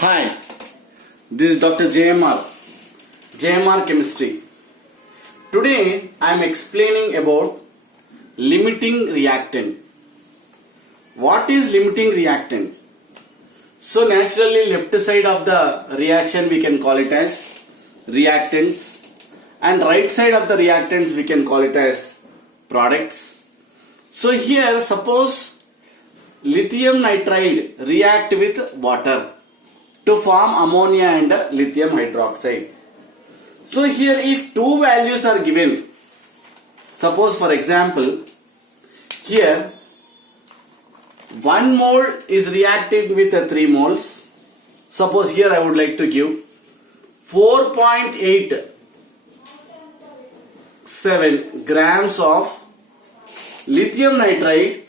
Hi, this is Dr. JMR Chemistry. Today I am explaining about limiting reactant. What is limiting reactant? So naturally left side of the reaction we can call it as reactants, and right side of the reactants we can call it as products. So here suppose lithium nitride react with water to form ammonia and lithium hydroxide. So here if two values are given, suppose for example here 1 mole is reacting with 3 moles. Suppose here I would like to give 4.87 grams of lithium nitride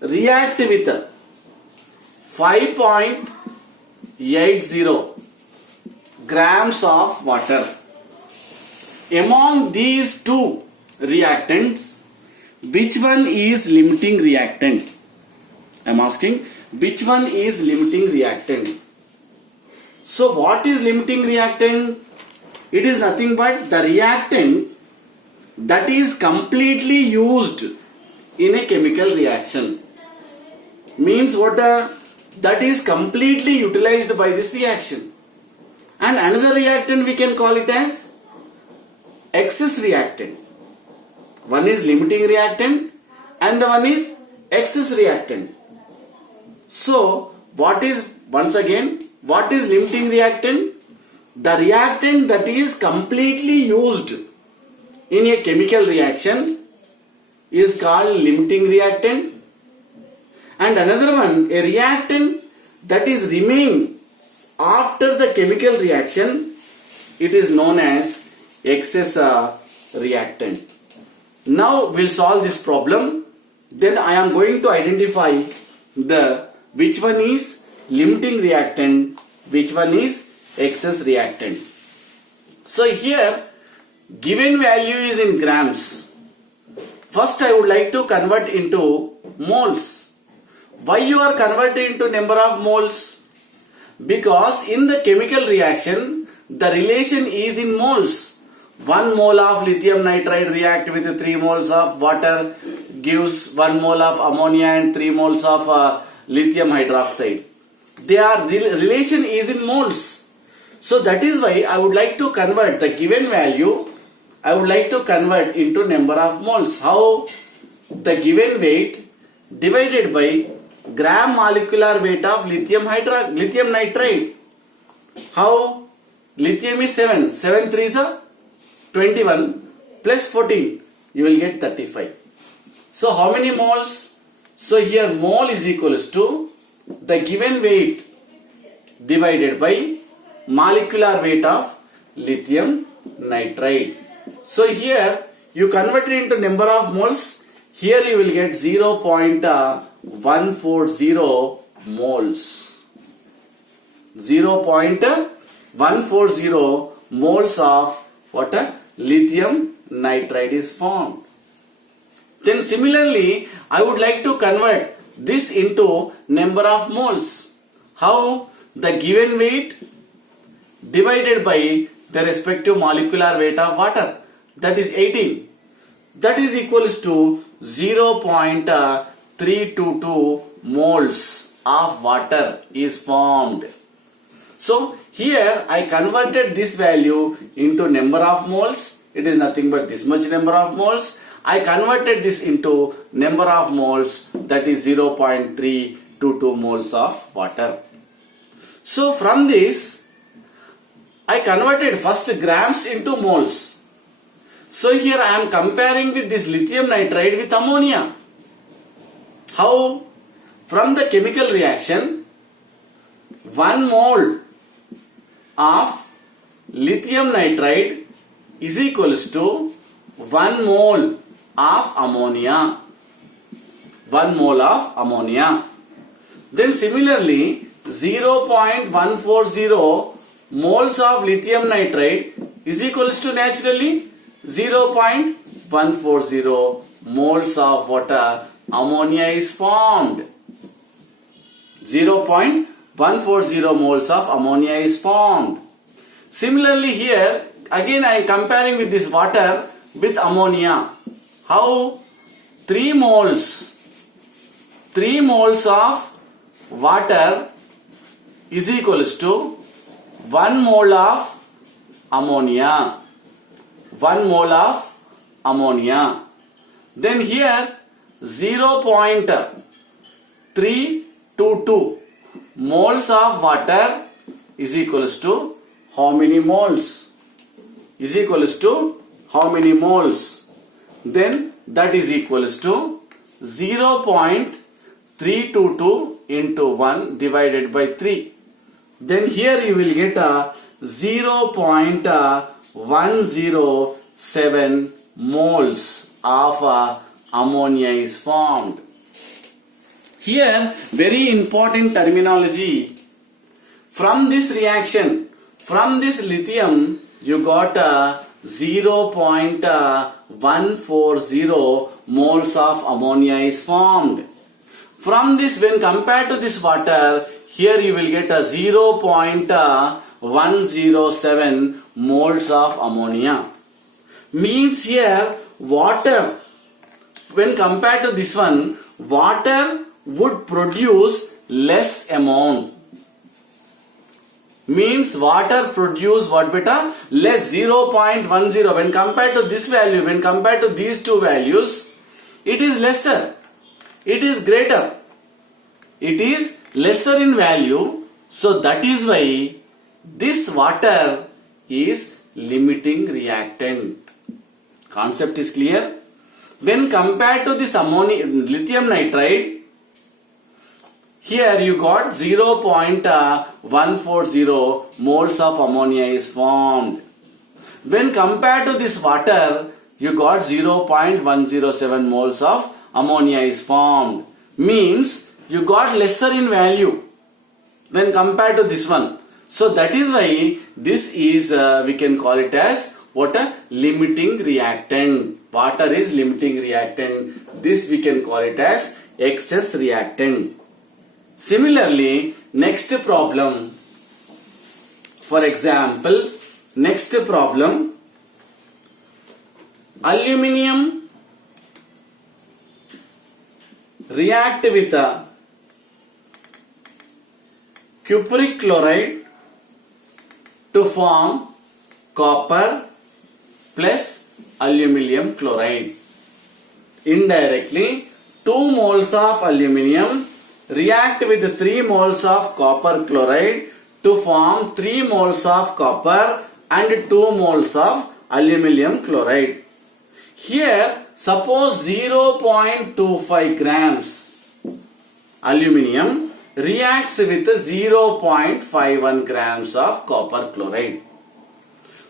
react with 5.80 grams of water. Among these two reactants, which one is limiting reactant? I am asking, which one is limiting reactant? So what is limiting reactant? It is nothing but the reactant that is completely used in a chemical reaction. Means what that is completely utilized by this reaction. And another reactant we can call it as excess reactant. One is limiting reactant and the one is excess reactant. So what is limiting reactant? The reactant that is completely used in a chemical reaction is called limiting reactant. And another one, a reactant that is remain after the chemical reaction, it is known as excess reactant. Now we'll solve this problem. Then I am going to identify which one is limiting reactant, which one is excess reactant. So here given value is in grams. First I would like to convert into moles. Why you are converting into number of moles? Because in the chemical reaction the relation is in moles. 1 mole of lithium nitride react with 3 moles of water gives 1 mole of ammonia and 3 moles of lithium hydroxide. The relation is in moles. So that is why I would like to convert the given value, I would like to convert into number of moles. How? The given weight divided by gram molecular weight of lithium nitride. How? Lithium is 7. 7 3s are 21 plus 14. You will get 35. So how many moles? So here mole is equals to the given weight divided by molecular weight of lithium nitride. So here you convert it into number of moles. Here you will get 0.140 moles. 0.140 moles of lithium nitride is formed. Then similarly, I would like to convert this into number of moles. How? The given weight divided by the respective molecular weight of water, that is 18. That is equals to 0.322 moles of water is formed. So here I converted this value into number of moles. It is nothing but this much number of moles. I converted this into number of moles, that is 0.322 moles of water. So from this I converted first grams into moles. So here I am comparing with this lithium nitride with ammonia. How? From the chemical reaction, 1 mole of lithium nitride is equals to 1 mole of ammonia. 1 mole of ammonia. Then similarly 0.140 moles of lithium nitride is equals to naturally 0.140 moles of water ammonia is formed. 140 moles of ammonia is formed. Similarly here, again I am comparing with this water with ammonia. How? 3 moles of water is equals to 1 mole of ammonia. 1 mole of ammonia. Then here 0.322 moles of water is equals to how many moles? Is equals to how many moles? Then that is equals to 0.322 into 1 divided by 3. Then here you will get a 0.107 moles of ammonia is formed. Here very important terminology. From this reaction, from this lithium you got 0.140 moles of ammonia is formed. From this, when compared to this water, here you will get a 0.107 moles of ammonia. Means here water, when compared to this one, water would produce less amount. Means water produce what beta? Less 0.10. When compared to this value, when compared to these two values, it is lesser. It is greater. It is lesser in value. So that is why this water is limiting reactant. Concept is clear? When compared to this lithium nitride, here you got 0.140 moles of ammonia is formed. When compared to this water, you got 0.107 moles of ammonia is formed. Means you got lesser in value when compared to this one. So that is why this is, we can call it as what? A limiting reactant. Water is limiting reactant. This we can call it as excess reactant. Similarly, next problem. For example, next problem. Aluminium react with a cupric chloride to form copper plus aluminum chloride. Indirectly, 2 moles of aluminium react with 3 moles of copper chloride to form 3 moles of copper and 2 moles of aluminum chloride. Here, suppose 0.25 grams aluminium reacts with 0.51 grams of copper chloride.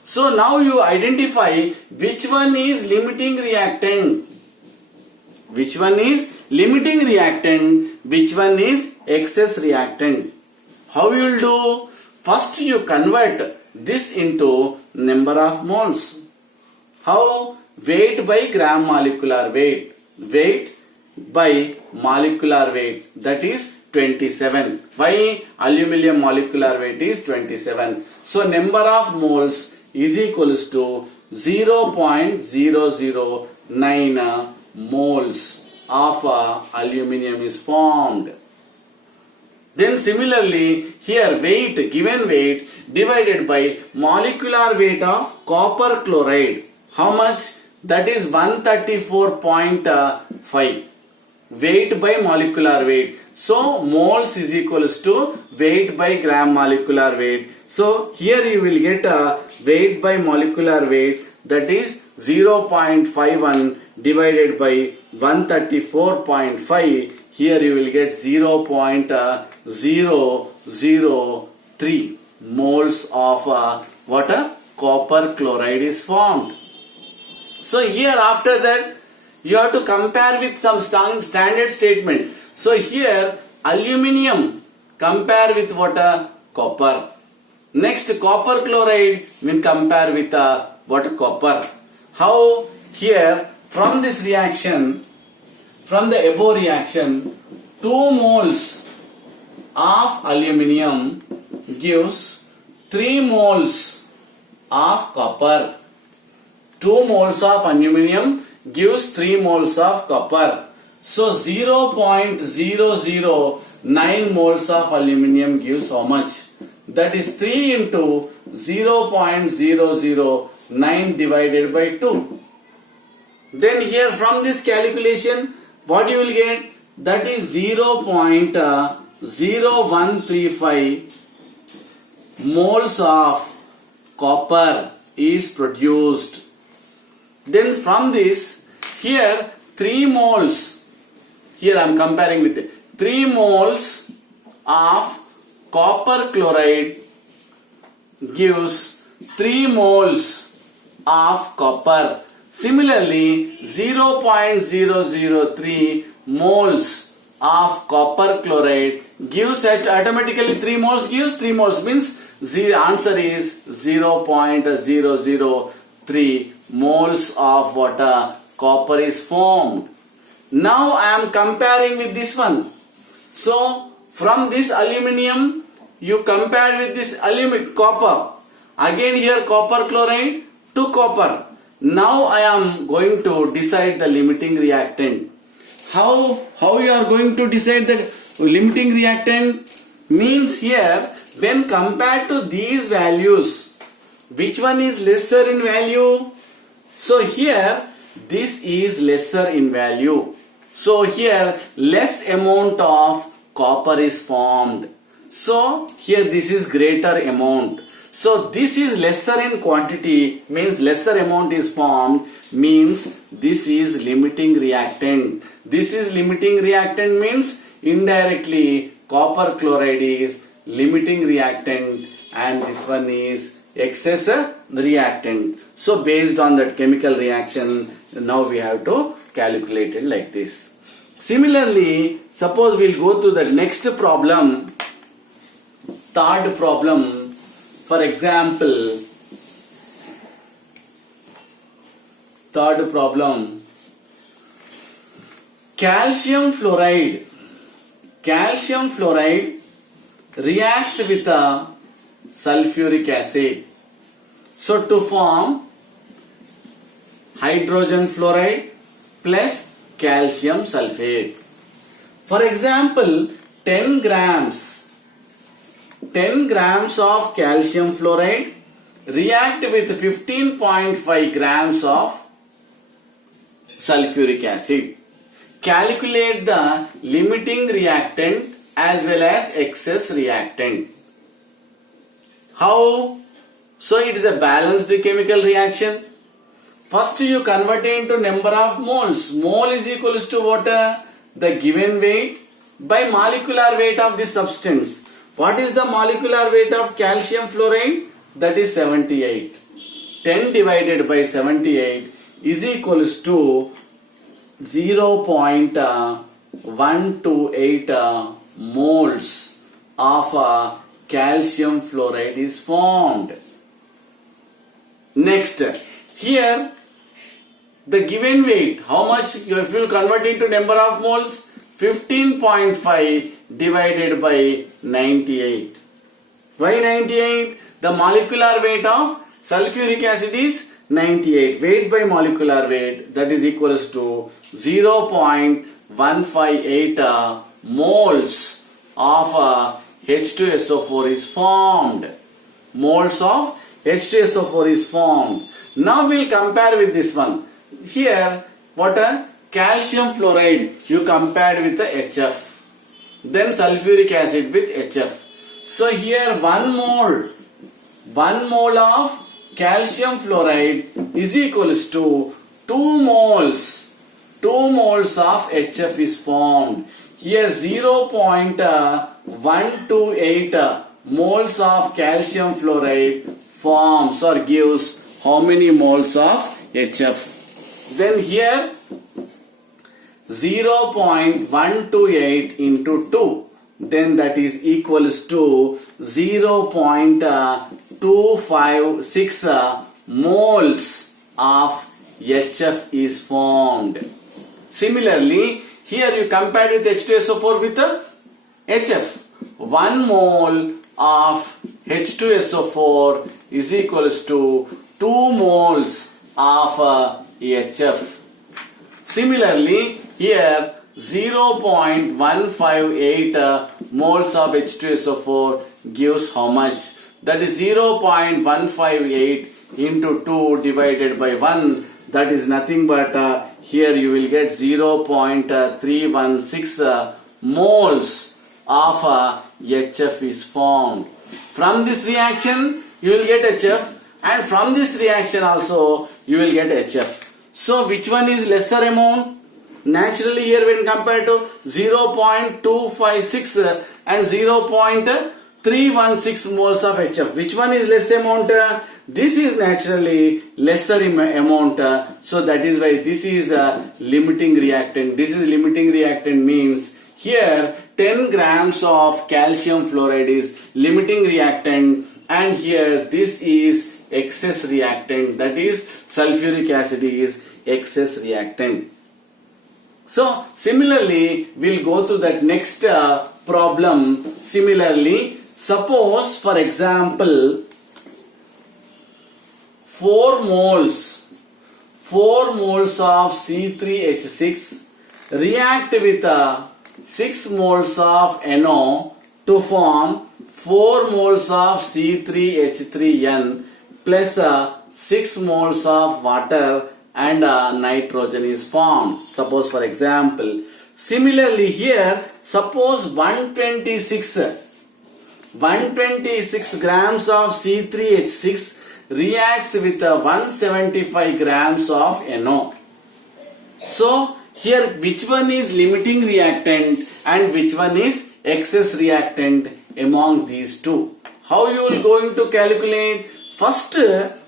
So now you identify which one is limiting reactant, which one is limiting reactant, which one is excess reactant. How you will do? First you convert this into number of moles. How? Weight by gram molecular weight. Weight by molecular weight, that is 27. Why? Aluminum molecular weight is 27. So number of moles is equals to 0.009 moles of aluminum is formed. Then similarly, here weight, given weight divided by molecular weight of copper chloride. How much? That is 134.5. Weight by molecular weight. So moles is equals to weight by gram molecular weight. So here you will get a weight by molecular weight, that is 0.51 divided by 134.5. Here you will get 0.003 moles of what? Copper chloride is formed. So here after that you have to compare with some standard statement. So here aluminium compare with what? Copper. Next copper chloride will compare with what? Copper. How? Here from this reaction, from the above reaction, 2 moles of aluminium gives 3 moles of copper. 2 moles of aluminium gives 3 moles of copper. So 0.009 moles of aluminium gives how much? That is 3 into 0.009 divided by 2. Then here from this calculation, what you will get? That is 0.0135 moles of copper is produced. Then from this, here 3 moles, here I am comparing with 3 moles of copper chloride gives 3 moles of copper. Similarly, 0.003 moles of copper chloride gives automatically 3 moles gives 3 moles, means the answer is 0.003 moles of water copper is formed. Now I am comparing with this one. So from this aluminium you compare with this copper. Again here copper chloride to copper. Now I am going to decide the limiting reactant. How you are going to decide the limiting reactant? Means here when compared to these values, which one is lesser in value? So here this is lesser in value. So here less amount of copper is formed. So here this is greater amount. So this is lesser in quantity, means lesser amount is formed, means this is limiting reactant. This is limiting reactant means indirectly copper chloride is limiting reactant and this one is excess reactant. So based on that chemical reaction, now we have to calculate it like this. Similarly, suppose we'll go to the next problem, third problem. For example, third problem, calcium fluoride reacts with a sulfuric acid. So to form hydrogen fluoride plus calcium sulfate. For example, 10 grams of calcium fluoride react with 15.5 grams of sulfuric acid. Calculate the limiting reactant as well as excess reactant. How? So it is a balanced chemical reaction. First you convert it into number of moles. Mole is equals to what? The given weight by molecular weight of this substance. What is the molecular weight of calcium fluoride? That is 78. 10 divided by 78 is equals to 0.128 moles of calcium fluoride is formed. Next, here the given weight, how much if you convert into number of moles? 15.5 divided by 98. Why 98? The molecular weight of sulfuric acid is 98. Weight by molecular weight, that is equals to 0.158 moles of H2SO4 is formed. Moles of H2SO4 is formed. Now we will compare with this one. Here, what a calcium fluoride you compared with the HF. Then sulfuric acid with HF. So here 1 mole of calcium fluoride is equals to 2 moles of HF is formed. Here 0.128 moles of calcium fluoride forms or gives how many moles of HF. Then here 0.128 into 2, then that is equals to 0.256 moles of HF is formed. Similarly, here you compared with H2SO4 with HF. 1 mole of H2SO4 is equals to 2 moles of HF. Similarly, here 0.158 moles of H2SO4 gives how much? That is 0.158 into 2 divided by 1. That is nothing but here you will get 0.316 moles of HF is formed. From this reaction you will get HF, and from this reaction also you will get HF. So which one is lesser amount? Naturally here when compared to 0.256 and 0.316 moles of HF, which one is less amount? This is naturally lesser amount, so that is why this is a limiting reactant. This is limiting reactant means here 10 grams of calcium fluoride is limiting reactant, and here this is excess reactant, that is sulfuric acid is excess reactant. So similarly we'll go to that next problem. Similarly, suppose for example 4 moles of C3H6 react with 6 moles of NO to form 4 moles of C3H3N plus 6 moles of water and nitrogen is formed. Suppose for example, similarly here suppose 126 grams of C3H6 reacts with 175 grams of NO. So here which one is limiting reactant and which one is excess reactant among these two? How you will going to calculate? First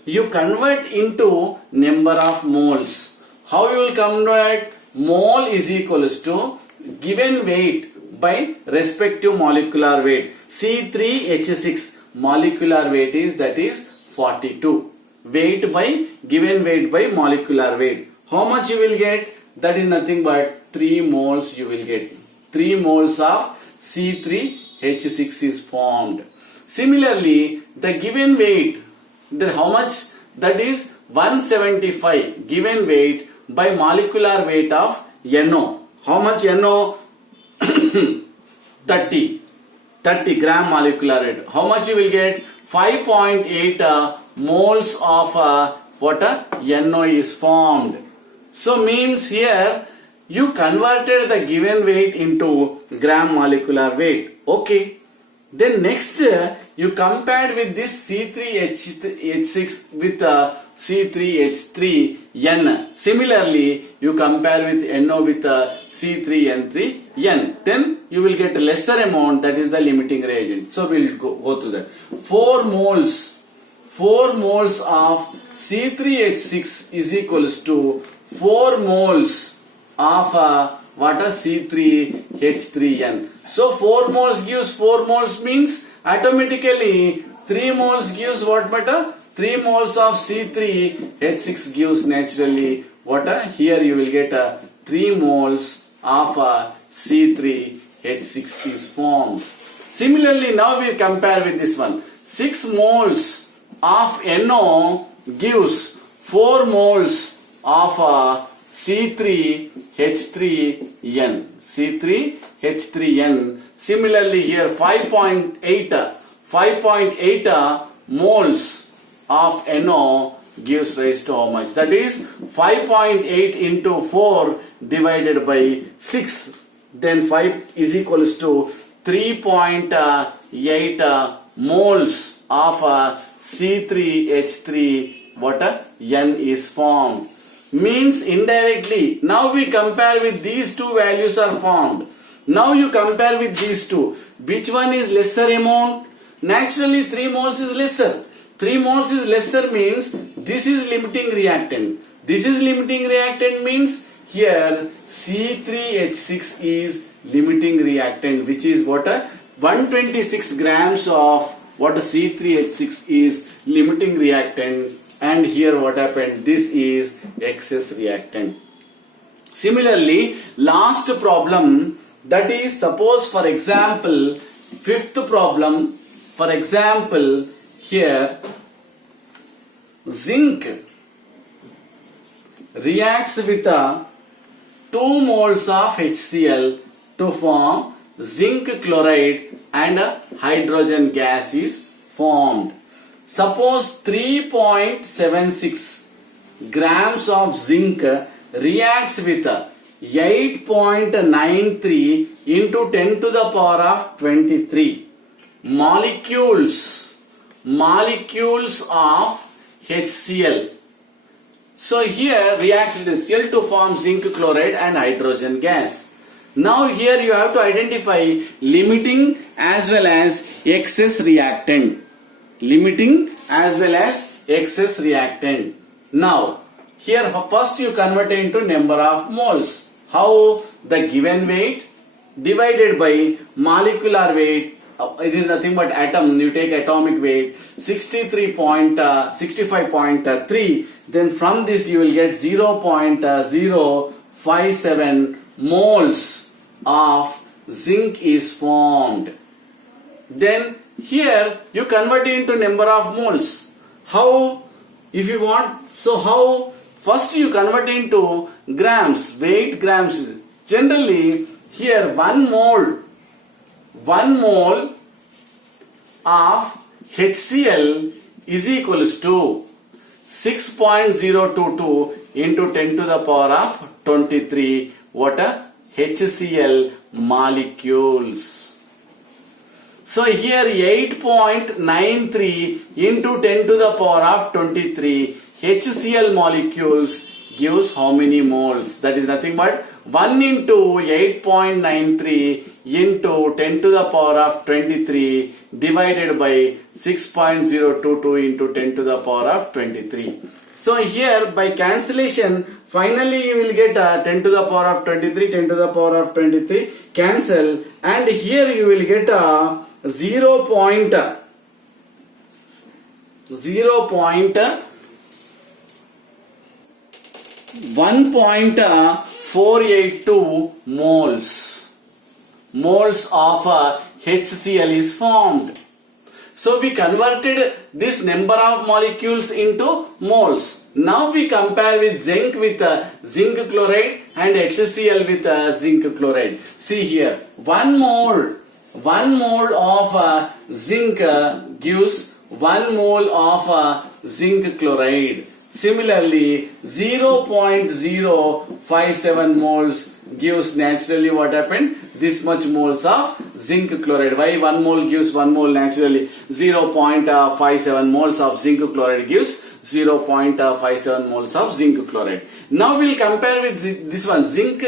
you convert into number of moles. How you will convert? Mole is equals to given weight by respective molecular weight. C3H6 molecular weight is, that is 42. Weight by given weight by molecular weight. How much you will get? That is nothing but 3 moles you will get. 3 moles of C3H6 is formed. Similarly, the given weight, then how much? That is 175 given weight by molecular weight of NO. How much NO? 30 gram molecular weight. How much you will get? 5.8 moles of water NO is formed. So means here you converted the given weight into gram molecular weight. Okay. Then next you compared with this C3H6 with C3H3N. Similarly, you compare with NO with C3N3N. Then you will get a lesser amount, that is the limiting reagent. So we will go to that. 4 moles of C3H6 is equals to 4 moles of water C3H3N. So 4 moles gives 4 moles means automatically 3 moles gives what matter? 3 moles of C3H6 gives naturally water. Here you will get 3 moles of C3H6 is formed. Similarly, now we compare with this one. 6 moles of NO gives 4 moles of C3H3N. C3H3N. Similarly, here 5.8 moles of NO gives rise to how much? That is 5.8 into 4 divided by 6. Then 5 is equals to 3.8 moles of C3H3 water N is formed. Means indirectly, now we compare with these two values are formed. Now you compare with these two. Which one is lesser amount? Naturally 3 moles is lesser. 3 moles is lesser means this is limiting reactant. This is limiting reactant means here C3H6 is limiting reactant, which is what? 126 grams of what C3H6 is limiting reactant, and here what happened? This is excess reactant. Similarly, last problem, that is suppose for example Fifth problem, for example, here zinc reacts with 2 moles of HCl to form zinc chloride and a hydrogen gas is formed. Suppose 3.76 grams of zinc reacts with 8.93 into 10 to the power of 23 molecules of HCl. So here reacts with HCl to form zinc chloride and hydrogen gas. Now here you have to identify limiting as well as excess reactant. Limiting as well as excess reactant. Now here first you convert into number of moles. How? The given weight divided by molecular weight. It is nothing but atom. You take atomic weight 65.3. Then from this you will get 0.057 moles of zinc is formed. Then here you convert it into number of moles. How? If you want, so how? First you convert into grams, weight grams. Generally here 1 mole of HCl is equals to 6.022 into 10 to the power of 23 what a HCl molecules. So here 8.93 into 10 to the power of 23 HCl molecules gives how many moles? That is nothing but 1 into 8.93 into 10 to the power of 23 divided by 6.022 into 10 to the power of 23. So here by cancellation finally you will get 10 to the power of 23, 10 to the power of 23 cancel, and here you will get 1.482 moles of HCl is formed. So we converted this number of molecules into moles. Now we compare with zinc chloride and HCl with zinc chloride. See here, 1 mole of zinc gives 1 mole of zinc chloride. Similarly, 0.057 moles gives naturally what happened? This much moles of zinc chloride. Why 1 mole gives 1 mole naturally? 0.57 moles of zinc chloride gives 0.57 moles of zinc chloride. Now we will compare with this one, zinc